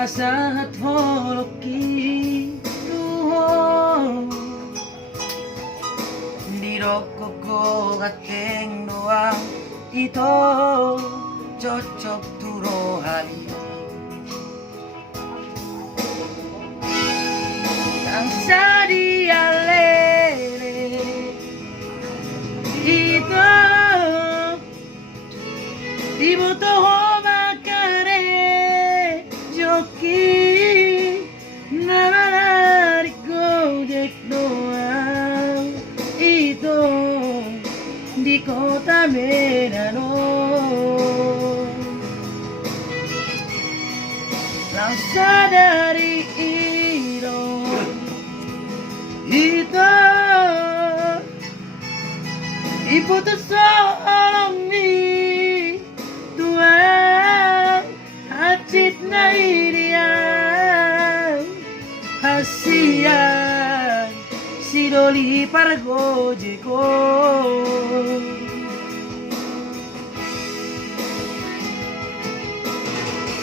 Pasangan holoki tuho Diroko ko gateng doang Ito cocok turo hari Ang sadia lele Ito Ibuto makare Joki Namanari Gojek doang Ito Di kota Menano Lang sadari ito Ito Iputus seorang Tuang Hacit na iriang Hasian SiDoli Pargojek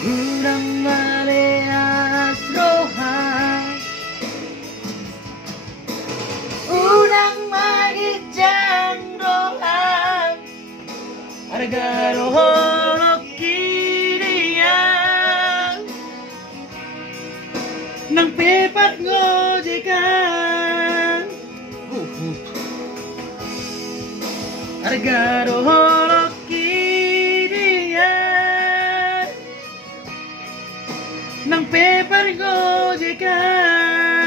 Urang maleas rohan Urang magijang rohan Harga rohon kiriang Nang pepat gojekan Harga rohon kiriang Nang pepat gojekan